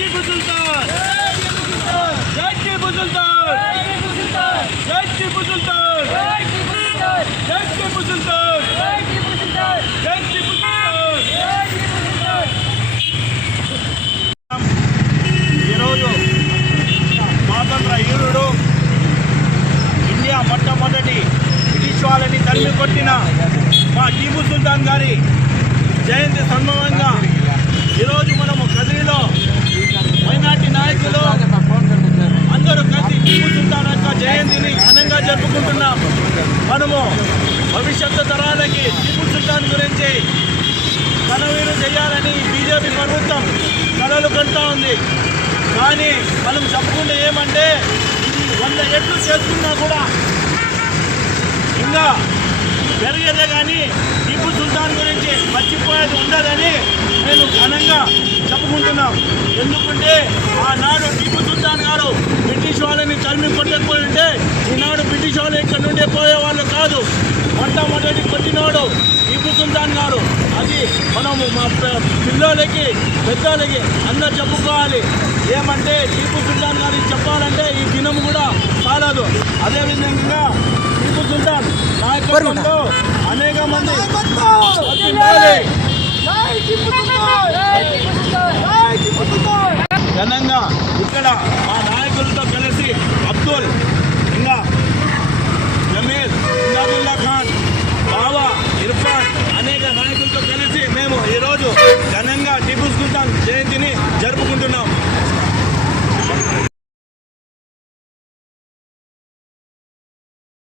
టిపు సుల్తాన్! జై జై టిపు సుల్తాన్! జై టిపు ఈరోజు స్వాతంత్ర వీరుడు ఇండియా మొట్టమొదటి బ్రిటిష్ వాళ్ళని తల్లి కొట్టిన మా టీపు సుల్తాన్ గారి జయంతి సంభవంగా ఈరోజు మనము కదిరిలో మైనార్టీ నాయకులు అందరూ కలిసి టీపు సుల్తాన్ యొక్క జయంతిని ఘనంగా జరుపుకుంటున్నాం. మనము భవిష్యత్తు తరాలకి టీపు సుల్తాన్ గురించి కనవీరు చేయాలని బీజేపీ ప్రభుత్వం కలలు కంటా ఉంది. కానీ మనం చెప్పుకుంటే ఏమంటే ఇది వంద ఎట్లు చేసుకున్నా కూడా ఇంకా పెరిగేదే కానీ టీపు సుల్తాన్ గురించి మర్చిపోయేది ఉండదని నేను ఘనంగా చెప్పుకుంటున్నాం ఎందుకంటే ఆనాడు టీపు సుల్తాన్ గారు బ్రిటిష్ వాళ్ళని తరిమి కొట్టకపోయి ఉంటే ఈనాడు బ్రిటిష్ వాళ్ళు ఇక్కడ నుండి పోయేవాళ్ళు కాదు. మొట్టమొదటి కొట్టినాడు టీపు సుల్తాన్ గారు. అది మనము మా పిల్లలకి పెద్దలకి అందరు చెప్పుకోవాలి. ఏమంటే టీపు సుల్తాన్ గారికి చెప్పాలంటే ఈ దినం కూడా చాలదు. అదేవిధంగా టీపు సుల్తాన్ నాయకత్వంలో అనేక మంది ఘనంగా ఇక్కడ